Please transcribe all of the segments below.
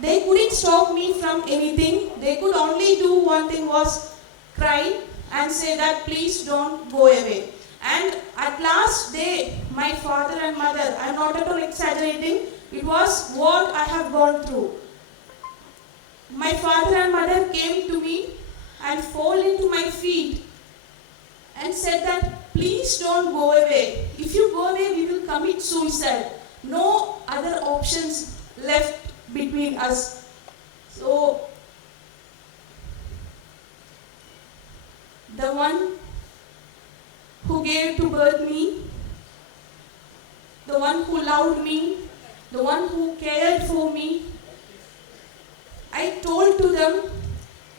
they couldn't stop me from anything. They could only do one thing, was cry and say that please don't go away. And at last day, my father and mother, I'm not at all exaggerating, it was what I have gone through. My father and mother came to me and fall into my feet and said that please don't go away. If you go away, we will commit suicide. No other options left between us. So, the one who gave to birth me, the one who loved me, the one who cared for me, I told to them,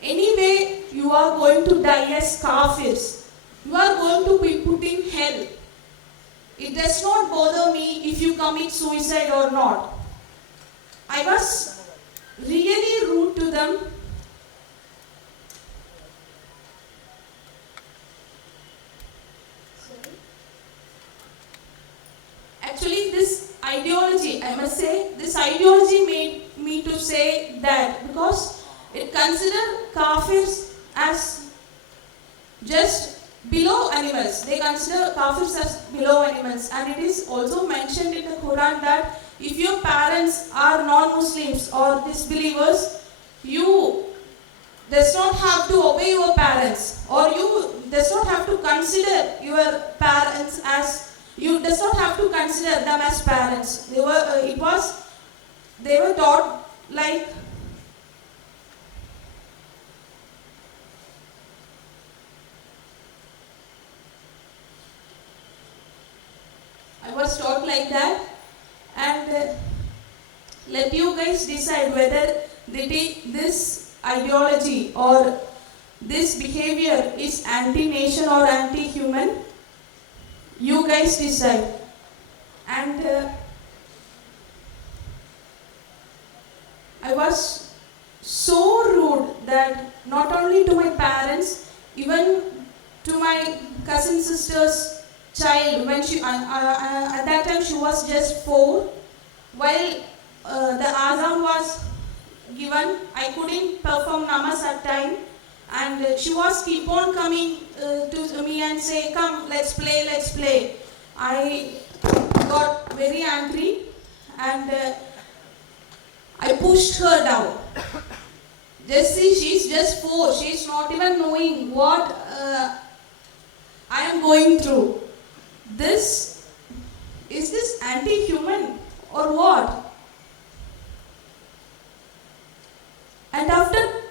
anyway, you are going to die as kafirs. You are going to be put in hell. It does not bother me if you commit suicide or not. I was really rude to them. Actually, this ideology, I must say, this ideology made me to say that because it considered kafirs as just below animals. They consider kafirs as below animals, and it is also mentioned in the Quran that if your parents are non-Muslims or disbelievers, you does not have to obey your parents, or you does not have to consider your parents as, you does not have to consider them as parents. They were taught like I was taught like that, and let you guys decide whether this ideology or this behavior is anti-nation or anti-human. You guys decide. And I was so rude that not only to my parents, even to my cousin sister's child, when she at that time she was just 4. While the azan was given, I couldn't perform namaz at time, and she was keep on coming to me and say, come, let's play, let's play. I got very angry and I pushed her down. Just see, she's just 4. She's not even knowing what I am going through. Is this anti-human or what? And after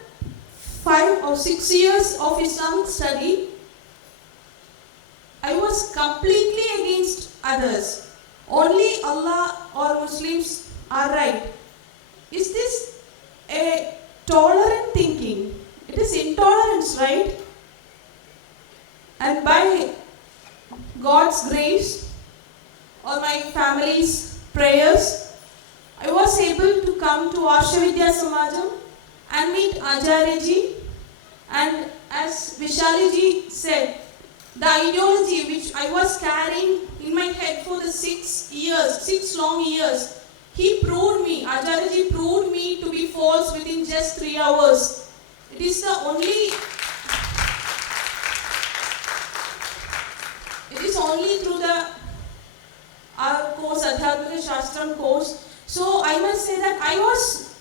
5 or 6 years of Islamic study, I was completely against others. Only Allah or Muslims are right. Is this a tolerant thinking? It is intolerance, right? And by God's grace or my family's prayers, I was able to come to Arshavidya Samajam and meet Acharya ji. And as Vishali ji said, the ideology which I was carrying in my head for the 6 long years, he proved me, Acharya ji proved me to be false within just 3 hours. It is only through our course, Adhyatmika Shastram course. So I must say that I was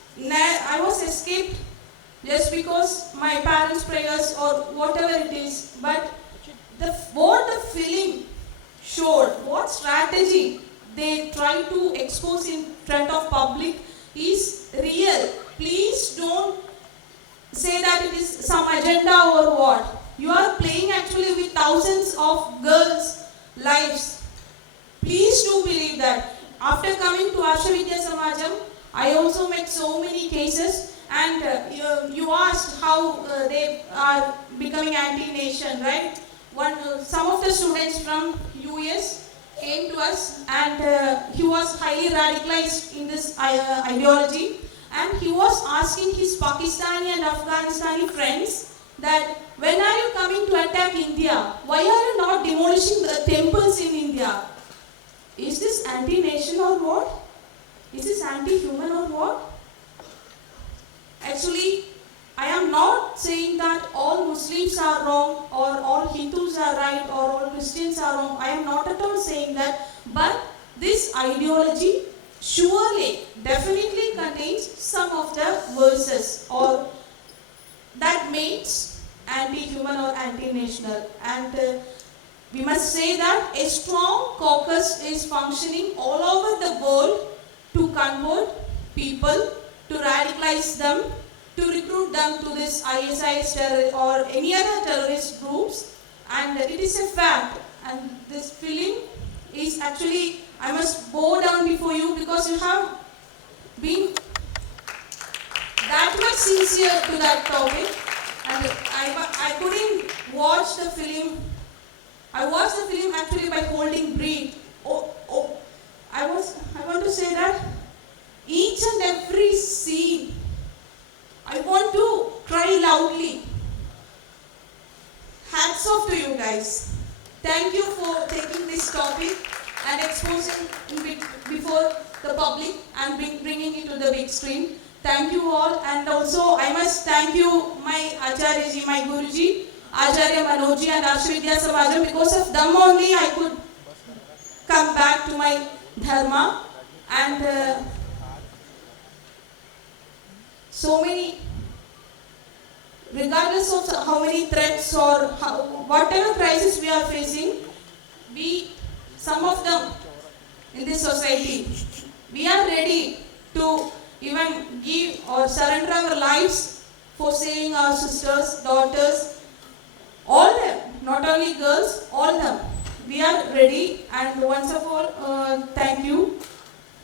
escaped just because my parents' prayers or whatever it is. But what the film showed, what strategy they try to expose in front of public is real. Please don't say that it is some agenda or what. You are playing actually with thousands of girls' lives. Please do believe that. After coming to Arshavidya Samajam, I also met so many cases, and you asked how they are becoming anti-nation, right? Some of the students from US came to us, and he was highly radicalized in this ideology, and he was asking his Pakistani and Afghanistani friends that when are you coming to attack India? Why are you not demolishing the temples in India? Is this anti-nation or what? Is this anti-human or what? Actually, I am not saying that all Muslims are wrong or all Hindus are right or all Christians are wrong. I am not at all saying that. But this ideology surely, definitely contains some of the verses or that makes anti-human or anti-national. And we must say that a strong caucus is functioning all over the world to convert people, to radicalize them, to recruit them to this ISIS or any other terrorist groups. And it is a fact. And this film is actually, I must bow down before you because you have been that much sincere to that topic. And I couldn't watch the film. I watched the film actually by holding breath. I want to say that each and every scene, I want to cry loudly. Hats off to you guys. Thank you for taking this topic and exposing it before the public and bringing it to the big screen. Thank you all, and also I must thank you my Acharya ji, my Guruji, Acharya Manoji and Ashvidya Samajam. Because of them only I could come back to my dharma, and so many, regardless of how many threats or whatever crisis we are facing, some of them in this society, we are ready to even give or surrender our lives for saving our sisters, daughters, all them, not only girls, all them. We are ready, and once of all, thank you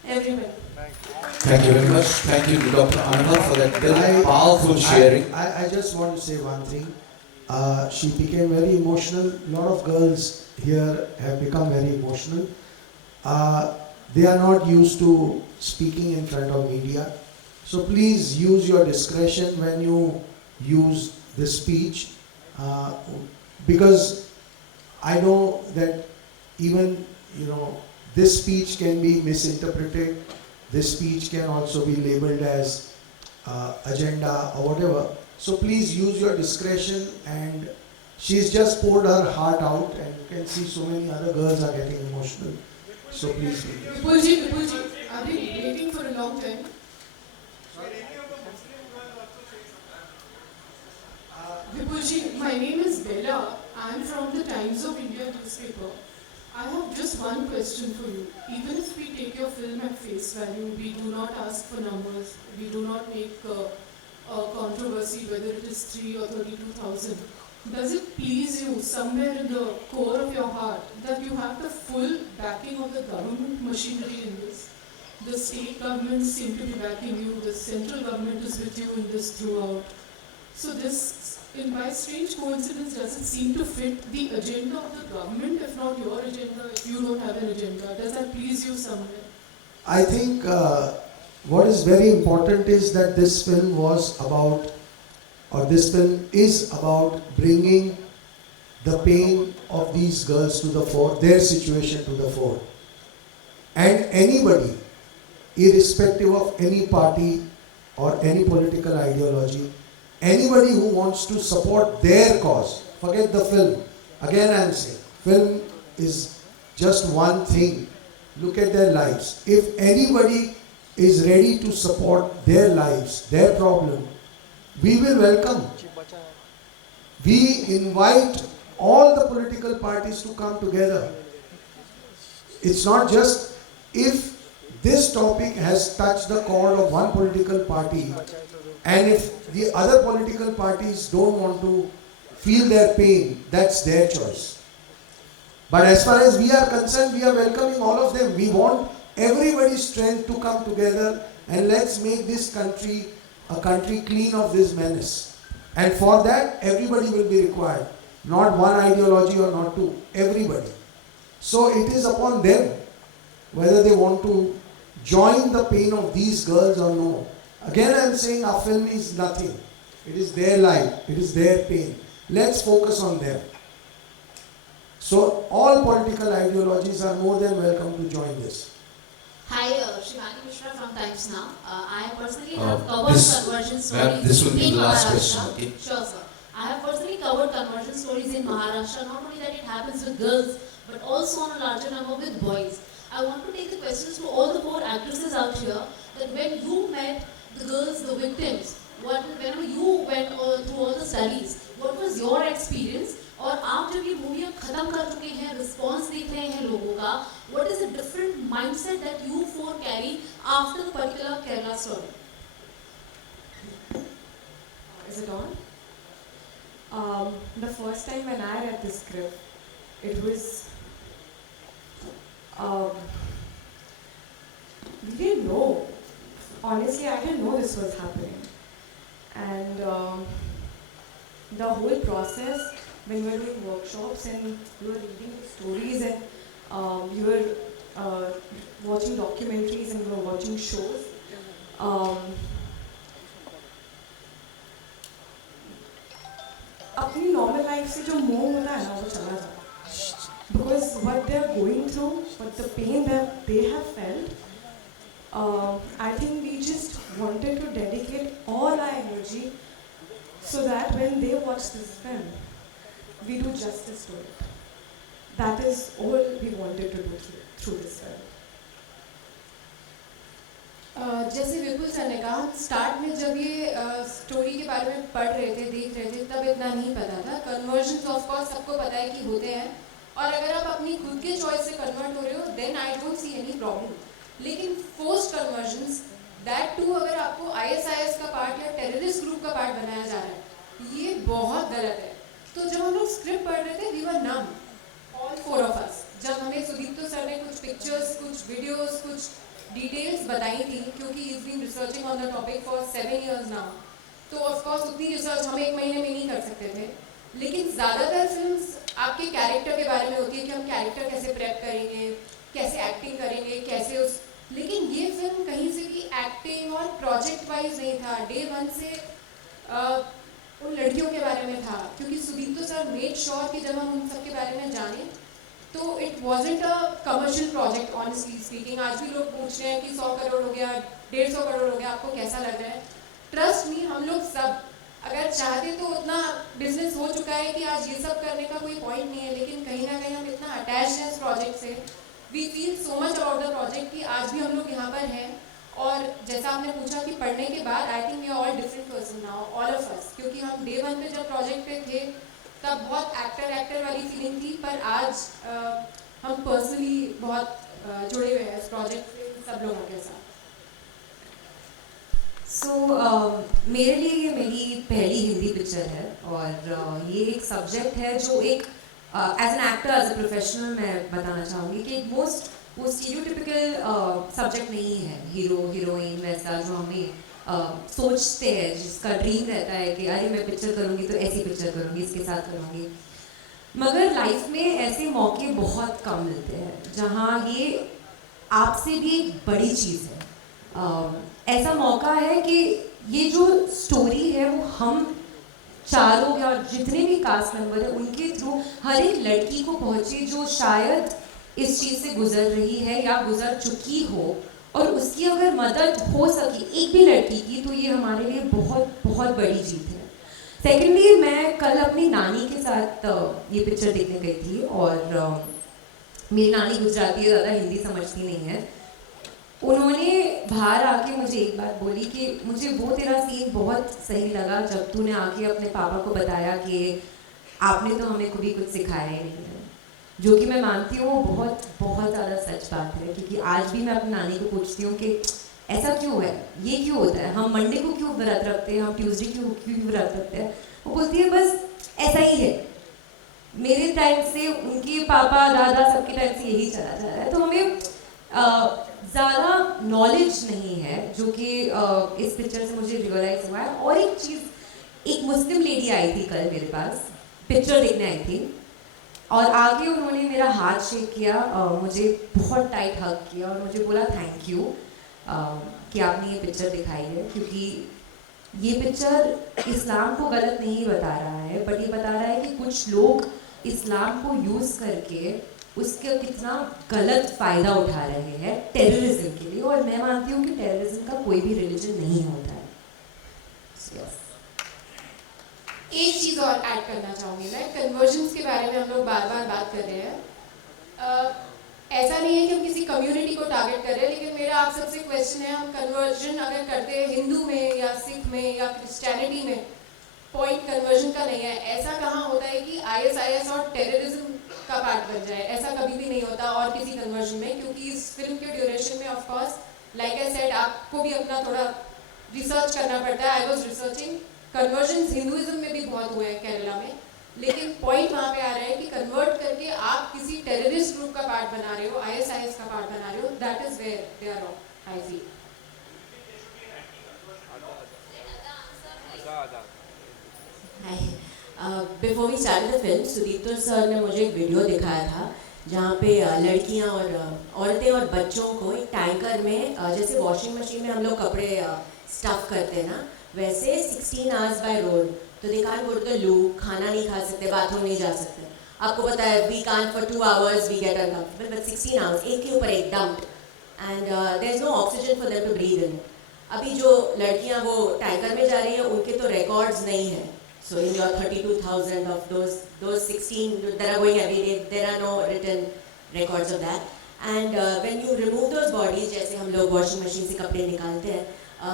everyone. Thank you very much. Thank you to Dr. Anna for that very powerful sharing. I just want to say one thing. She became very emotional. A lot of girls here have become very emotional. They are not used to speaking in front of media. So please use your discretion when you use the speech, because I know that even this speech can be misinterpreted. This speech can also be labeled as agenda or whatever. So please use your discretion, and she's just poured her heart out, and you can see so many other girls are getting emotional. So please. Vipulji, I've been waiting for a long time. Vipulji, my name is Bella. I am from the Times of India newspaper. I have just one question for you. Even if we take your film at face value, we do not ask for numbers, we do not make a controversy whether it is 3 or 32,000. Does it please you somewhere in the core of your heart that you have the full backing of the government machinery in this? The state governments seem to be backing you, the central government is with you in this throughout. So this, by strange coincidence, does it seem to fit the agenda of the government, if not your agenda, if you don't have an agenda? Does that please you somewhere? I think what is very important is that this film is about bringing the pain of these girls to the fore, their situation to the fore. And anybody, irrespective of any party or any political ideology, anybody who wants to support their cause, forget the film. Again I am saying, film is just one thing. Look at their lives. If anybody is ready to support their lives, their problem, we will welcome. We invite all the political parties to come together. It's not just if this topic has touched the chord of one political party, and if the other political parties don't want to feel their pain, that's their choice. But as far as we are concerned, we are welcoming all of them. We want everybody's strength to come together, and let's make this country a country clean of this menace. And for that, everybody will be required. Not one ideology or not two, everybody. So it is upon them whether they want to join the pain of these girls or no. Again I am saying our film is nothing. It is their life, it is their pain. Let's focus on them. So all political ideologies are more than welcome to join this. Hi, Shivani Mishra from Times Now. I personally have covered This, conversion ma'am, stories this will be in the last Maharashtra. question, okay? Sure, sir. I have personally covered conversion stories in Maharashtra. Not only that it happens with girls, but also on a larger number with boys. I want to take the questions to all the four actresses out here. That when you met the girls, the victims, whenever you went through all the studies, what was your experience? और आप जब ये movie खत्म कर चुके हैं, response देख रहे हैं लोगों का, what is the different mindset that you four carry after the particular Kerala story? Is it on? The first time when I read the script, it was. We didn't know. Honestly, I didn't know this was happening. And the whole process, when we were doing workshops and we were reading the stories and we were watching documentaries and we were watching shows, अपनी normal life से जो मोह होता है ना वो चला जाता है because what they are going through, but the pain that they have felt, I think we just wanted to dedicate all our energy so that when they watch this film, we do justice to it. That is all we wanted to do through this film. जैसे विपुल sir ने कहा, start में जब ये story के बारे में पढ़ रहे थे, देख रहे थे, तब इतना नहीं पता था. कन्वर्जन्स ऑफ कोर्स सबको पता है कि होते हैं, और अगर आप अपनी खुद के चॉइस से कन्वर्ट हो रहे हो, then I don't see any problem. लेकिन फोर्स्ड कन्वर्जन्स, दैट टू अगर आपको ISIS का पार्ट या टेररिस्ट ग्रुप का पार्ट बनाया जा रहा है, ये बहुत गलत है. तो जब हम लोग स्क्रिप्ट पढ़ रहे थे, we were numb, all four of us. जब हमें सुदीप्तो सर ने कुछ पिक्चर्स, कुछ वीडियोस, कुछ डिटेल्स बताई थी, क्योंकि he is been researching on the topic for 7 years now, तो ऑफकोर्स उतनी रिसर्च हम 1 महीने में नहीं कर सकते थे. लेकिन ज़्यादातर फिल्म्स आपके कैरेक्टर के बारे में होती है कि हम कैरेक्टर कैसे प्रेप करेंगे, कैसे एक्टिंग करेंगे, कैसे उस. लेकिन ये फिल्म कहीं से भी एक्टिंग और प्रोजेक्ट वाइज नहीं था. डे 1 से उन लड़कियों के बारे में था, क्योंकि सुदीप्तो सर मेड श्योर कि जब हम उन सब के बारे में जाने, तो it wasn't a commercial project. Honestly speaking, आज भी लोग पूछ रहे हैं कि 100 करोड़ हो गया, 150 करोड़ हो गया, आपको कैसा लग रहा है. ट्रस्ट मी, हम लोग सब अगर चाहते तो उतना बिजनेस हो चुका है कि आज ये सब करने का कोई पॉइंट नहीं है. लेकिन कहीं ना कहीं हम इतना अटैच हैं इस प्रोजेक्ट से, we feel so much about the project कि आज भी हम लोग यहाँ पर हैं. और जैसा आपने पूछा कि पढ़ने के बाद, I think we are all different person now, all of us. क्योंकि हम डे 1 पे जब प्रोजेक्ट पे थे, तब बहुत एक्टर वाली फीलिंग थी, पर आज हम पर्सनली बहुत जुड़े हुए हैं इस प्रोजेक्ट से सब लोगों के साथ. मेरे लिए ये मेरी पहली हिंदी पिक्चर है, और ये एक सब्जेक्ट है जो एक as an actor, as a professional मैं बताना चाहूँगी कि वो स्टीरियोटिपिकल सब्जेक्ट नहीं है. हीरो हीरोइन वैसा जो हमें सोचते हैं, जिसका ड्रीम रहता है कि अरे मैं पिक्चर करूँगी तो ऐसी पिक्चर करूँगी, इसके साथ करूँगी. मगर लाइफ में ऐसे मौके बहुत कम मिलते हैं जहाँ ये आपसे भी एक बड़ी चीज़ है. ऐसा मौका है कि ये जो स्टोरी है वो हम चारों या जितने भी कास्ट मेंबर हैं उनके थ्रू हर एक लड़की को पहुँचे जो शायद इस चीज़ से गुजर रही है या गुजर चुकी हो, और उसकी अगर मदद हो सके एक भी लड़की की, तो ये हमारे लिए बहुत बहुत बड़ी जीत है. सेकेंडली, मैं कल अपनी नानी के साथ ये पिक्चर देखने गई थी, और मेरी नानी गुजराती है, ज़्यादा हिंदी समझती नहीं है. उन्होंने बाहर आके मुझे एक बात बोली कि मुझे वो तेरा सीन बहुत सही लगा जब तूने आके अपने पापा को बताया कि आपने तो हमें कभी कुछ सिखाया ही नहीं है. जो कि मैं मानती हूँ वो बहुत बहुत ज़्यादा सच बात है, क्योंकि आज भी मैं अपनी नानी को पूछती हूँ कि ऐसा क्यों है, ये क्यों होता है, हम मंडे को क्यों व्रत रखते हैं, हम ट्यूसडे क्यों व्रत रखते हैं. वो बोलती है बस ऐसा ही है, मेरे टाइम से उनके पापा दादा सबके टाइम से यही चला जा रहा है. तो हमें ज़्यादा नॉलेज नहीं है, जो कि इस पिक्चर से मुझे रियलाइज़ हुआ है. और एक चीज़, एक मुस्लिम लेडी आई थी कल मेरे पास, पिक्चर देखने आई थी, और आगे उन्होंने मेरा हाथ शेक किया, मुझे बहुत टाइट हग किया और मुझे बोला थैंक यू कि आपने ये पिक्चर दिखाई है, क्योंकि ये पिक्चर इस्लाम को गलत नहीं बता रहा है, बट ये बता रहा है कि कुछ लोग इस्लाम को यूज़ करके उसका कितना गलत फ़ायदा उठा रहे हैं टेररिज्म के लिए, और मैं मानती हूँ कि टेररिज्म का कोई भी रिलीजन नहीं होता है. Yes. एक चीज़ और ऐड करना चाहूँगी मैं, कन्वर्जन्स के बारे में हम लोग बार बार बात कर रहे हैं. ऐसा नहीं है कि हम किसी कम्युनिटी को टारगेट कर रहे हैं, लेकिन मेरा आप सबसे क्वेश्चन है, हम कन्वर्जन अगर करते हैं हिंदू में या सिख में या क्रिश्चियनिटी में, पॉइंट कन्वर्जन का नहीं है. ऐसा कहाँ होता है कि ISIS और टेररिज्म का पार्ट बन जाए, ऐसा कभी भी नहीं होता और किसी कन्वर्जन में, क्योंकि इस फिल्म के ड्यूरेशन में of course like I said आपको भी अपना थोड़ा रिसर्च करना पड़ता है. I was researching conversion Hinduism में भी बहुत हुए हैं केरला में, लेकिन पॉइंट वहाँ पे आ रहा है कि कन्वर्ट करके आप किसी टेररिस्ट ग्रुप का पार्ट बना रहे हो, ISIS का पार्ट बना रहे हो, that is where they are wrong, I feel. Before we start the film, Sudipto sir ने मुझे एक वीडियो दिखाया था जहाँ पे लड़कियाँ और औरतें और बच्चों को एक टैंकर में, जैसे वॉशिंग मशीन में हम लोग कपड़े स्टफ़ करते हैं ना, वैसे 16 आवर्स बाय रोड. तो they can't go to the loo, खाना नहीं खा सकते, बाथरूम नहीं जा सकते. आपको पता है we can't for 2 hours we get uncomfortable, but 16 hours एक के ऊपर एक dumped, and there is no oxygen for them to breathe in. अभी जो लड़कियाँ वो टैंकर में जा रही हैं उनके तो रिकॉर्ड्स नहीं हैं. So in your 32,000 of those 16 that are going every day, there are no written records of that. And when you remove those bodies, जैसे हम लोग washing machine से कपड़े निकालते हैं,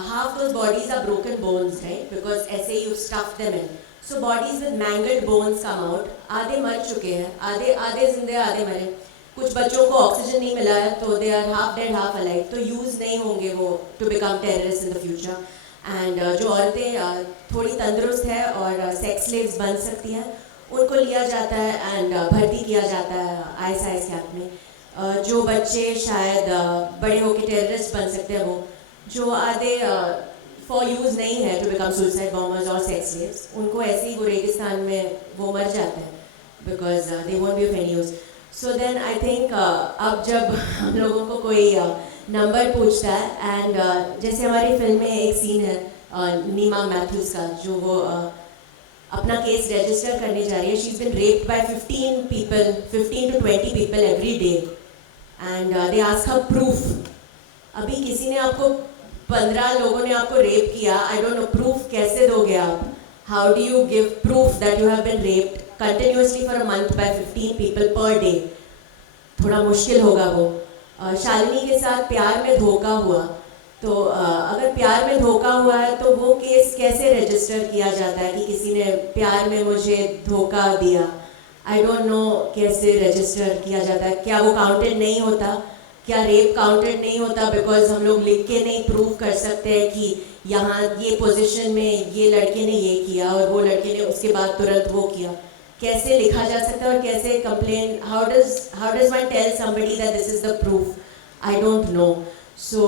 half those bodies are broken bones, right? Because ऐसे you stuff them in. So bodies with mangled bones come out. आधे मर चुके हैं, आधे जिंदे, आधे मरे. कुछ बच्चों को ऑक्सीजन नहीं मिला है तो they are half dead, half alive. तो यूज़ नहीं होंगे वो to become terrorists in the future. And जो औरतें थोड़ी तंदुरुस्त है और सेक्स स्लेव्स बन सकती हैं, उनको लिया जाता है एंड भर्ती किया जाता है ISIS कैंप में. जो बच्चे शायद बड़े होकर टेररिस्ट बन सकते हैं, वो जो आधे फॉर यूज़ नहीं है टू बिकम सुसाइड बॉम्बर्स और सेक्स स्लेव्स, उनको ऐसे ही वो रेगिस्तान में वो मर जाते हैं because they won't be of any use. So then I think अब जब हम लोगों को कोई नंबर पूछता है, एंड जैसे हमारी फिल्म में एक सीन है नीमा मैथ्यूज़ का, जो वो अपना केस रजिस्टर करने जा रही है. She is been raped by 15 to 20 people every day, and they ask her proof. अभी किसी ने आपको 15 लोगों ने आपको रेप किया, आई डोंट नो प्रूफ कैसे दोगे आप? How do you give proof that you have been raped continuously for a month by 15 people per day? थोड़ा मुश्किल होगा वो. शालिनी के साथ प्यार में धोखा हुआ, तो अगर प्यार में धोखा हुआ है तो वो केस कैसे रजिस्टर किया जाता है कि किसी ने प्यार में मुझे धोखा दिया? आई डोंट नो कैसे रजिस्टर किया जाता है. क्या वो काउंटेड नहीं होता? क्या रेप काउंटेड नहीं होता बिकॉज हम लोग लिख के नहीं प्रूव कर सकते हैं कि यहाँ ये पोजीशन में ये लड़के ने ये किया और वो लड़के ने उसके बाद तुरंत वो किया? कैसे लिखा जा सकता है और कैसे complain? How does one tell somebody that this is the proof? I don't know. So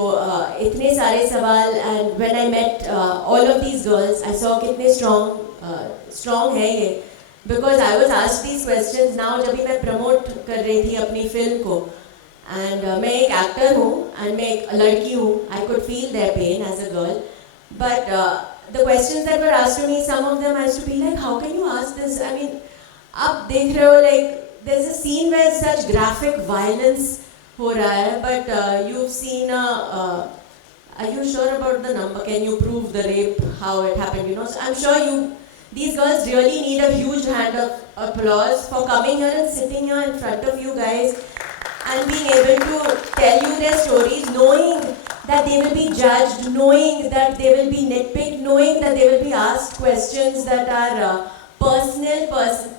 इतने सारे सवाल, and when I met all of these girls I saw कितने स्ट्रॉन्ग है ये, because I was asked these questions now जब भी मैं promote कर रही थी अपनी फिल्म को. एंड मैं एक एक्टर हूँ एंड मैं एक लड़की हूँ. I could feel their pain as a girl, but the questions that were asked to me, some of them I used to be like, how can you ask this? I mean, आप देख रहे हो like there's a scene where such graphic violence हो रहा है, but you've seen are you sure about the number? Can you prove the rape, how it happened? You know, so I'm sure these girls really need a huge hand of applause for coming here and sitting here in front of you guys and being able to tell you their stories, knowing that they will be judged, knowing that they will be nitpicked, knowing that they will be asked questions that are personal,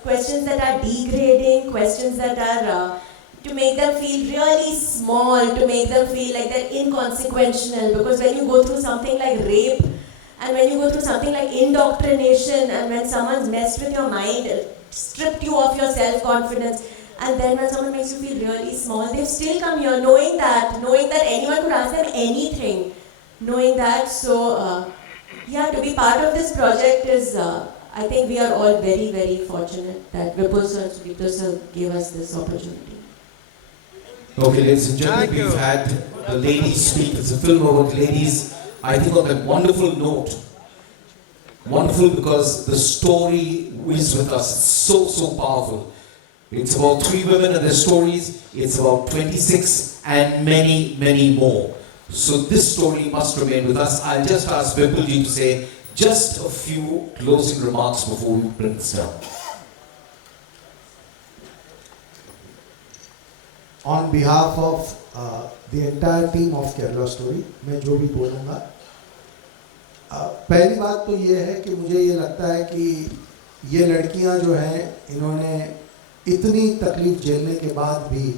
questions that are degrading, questions that are to make them feel really small, to make them feel like they're inconsequential. Because when you go through something like rape, and when you go through something like indoctrination, and when someone's messed with your mind, stripped you of your self-confidence, and then when someone makes you feel really small, they've still come here knowing that anyone could ask them anything, knowing that. So, yeah, to be part of this project is, I think we are all very, very fortunate that Vipul Shah and Sudipto Sen gave us this opportunity. Okay, ladies and gentlemen, we've had the ladies speak. It's a film about ladies. I think on that wonderful note, wonderful because the story is with us. It's so, so powerful. It's about 3 women and their stories. It's about 26 and many, many more. So this story must remain with us. I'll just ask Vipul ji to say just a few closing remarks before we bring this down. On behalf of the entire team of Kerala Story, मैं जो भी बोलूँगा, पहली बात तो ये है कि मुझे ये लगता है कि ये लड़कियां जो हैं, इन्होंने इतनी तकलीफ झेलने के बाद भी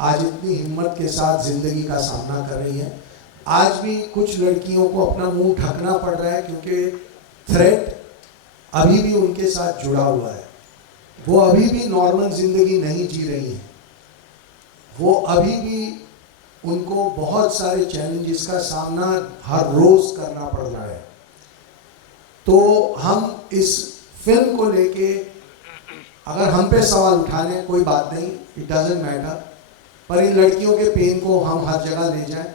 आज इतनी हिम्मत के साथ ज़िंदगी का सामना कर रही हैं। आज भी कुछ लड़कियों को अपना मुंह ढकना पड़ रहा है क्योंकि थ्रेट अभी भी उनके साथ जुड़ा हुआ है। वो अभी भी नॉर्मल ज़िंदगी नहीं जी रही हैं। वो अभी भी उनको बहुत सारे चैलेंजेस का सामना हर रोज़ करना पड़ रहा है। तो हम इस फिल्म को लेके अगर हम पे सवाल उठाने, कोई बात नहीं, इट डजंट मैटर, पर इन लड़कियों के पेन को हम हर जगह ले जाएं।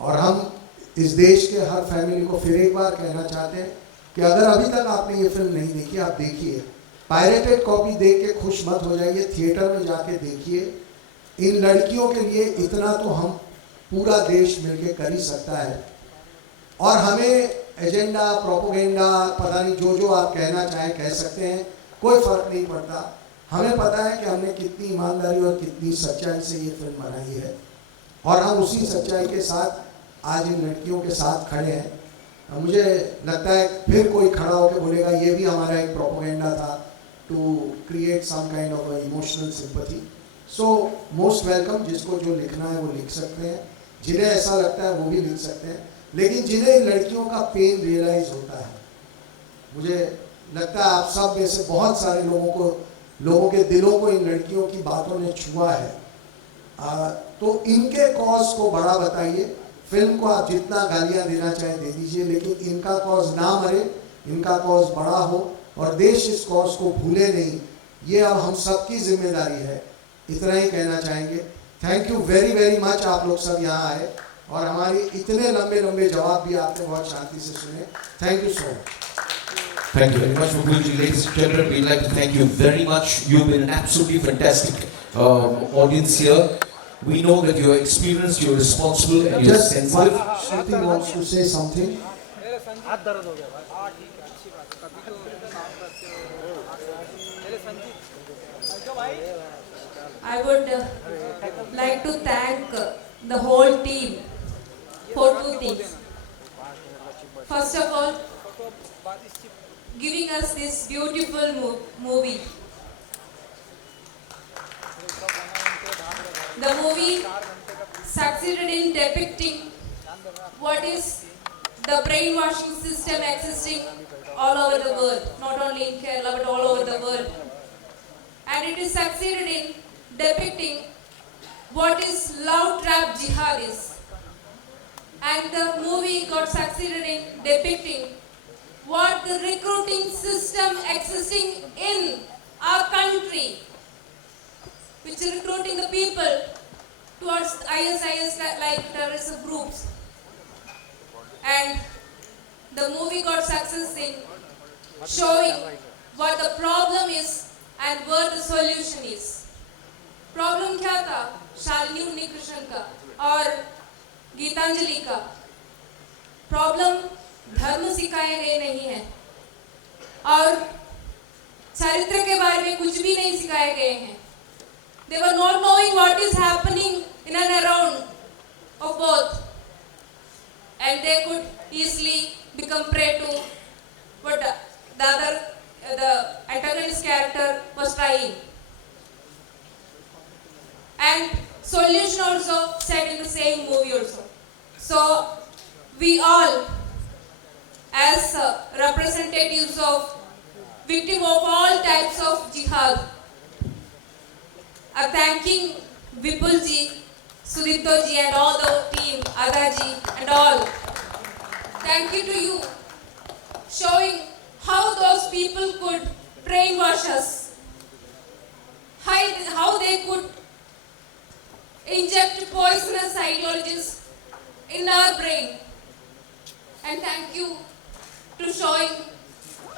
और हम इस देश के हर फैमिली को फिर एक बार कहना चाहते हैं कि अगर अभी तक आपने ये फिल्म नहीं देखी, आप देखिए। पायरेटेड कॉपी देख के खुश मत हो जाइए, थिएटर में जाके देखिए। इन लड़कियों के लिए इतना तो हम पूरा देश मिलके कर ही सकता है। और हमें एजेंडा, प्रोपोगेंडा, पता नहीं जो जो आप कहना चाहें कह सकते हैं, कोई फ़र्क नहीं पड़ता। हमें पता है कि हमने कितनी ईमानदारी और कितनी सच्चाई से ये फिल्म बनाई है और हम उसी सच्चाई के साथ आज इन लड़कियों के साथ खड़े हैं। मुझे लगता है फिर कोई खड़ा होकर बोलेगा ये भी हमारा एक प्रोपोगेंडा था to create some kind of emotional sympathy. So most welcome, जिसको जो लिखना है वो लिख सकते हैं, जिन्हें ऐसा लगता है वो भी लिख सकते हैं, लेकिन जिन्हें इन लड़कियों का पेन रियलाइज़ होता है, मुझे लगता है आप सब में से बहुत सारे लोगों के दिलों को इन लड़कियों की बातों ने छुआ है। तो इनके कॉज को बड़ा बताइए। फिल्म को आप जितना गालियाँ देना चाहें दे दीजिए, लेकिन इनका कॉज ना मरे, इनका कॉज बड़ा हो और देश इस कॉज को भूले नहीं। ये अब हम सबकी जिम्मेदारी है, इतना ही कहना चाहेंगे। Thank you very very much, आप लोग सब यहाँ आए और हमारी इतने लंबे लंबे जवाब भी आपने बहुत शांति से सुने। Thank you so much. Thank you very much, Vipul ji. Ladies and gentlemen, we'd like to thank you very much. You've been an absolutely fantastic audience here. We know that you're experienced, you're responsible, and you're sensitive. Shruti wants to say something. I would like to thank the whole team for 2 things. First of all, giving us this beautiful movie. The movie succeeded in depicting what is the brainwashing system existing all over the world, not only in Kerala but all over the world. And it is succeeded in depicting what is love trap jihad is. And the movie got succeeded in depicting what the recruiting system existing in our country, which is recruiting the people towards ISIS like terrorist groups. And the movie got success in showing what the problem is and where the solution is. Problem क्या था? शालिनी उन्नीकृष्णन का और गीतांजलि का problem धर्म सिखाए गए नहीं है और चरित्र के बारे में कुछ भी नहीं सिखाए गए हैं. They were not knowing what is happening in and around of both, and they could easily become prey to what the antagonist character was trying. And solution also said in the same movie also. So we all, as representatives of victims of all types of jihad, are thanking Vipul ji, Sudipto ji and all the team, Adah ji and all. Thank you to you, showing how those people could brainwash us, how they could inject poisonous ideologies in our brain. And thank you to showing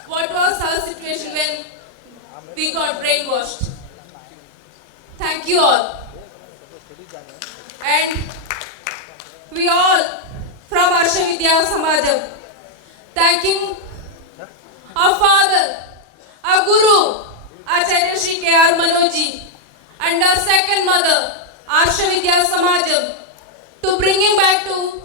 what was our situation when we got brainwashed. Thank you all. And we all from Arsha Vidya Samajam thanking our father, our guru, Acharya Shri K.R. Manoji, and our second mother, Arsha Vidya Samajam, to bringing back to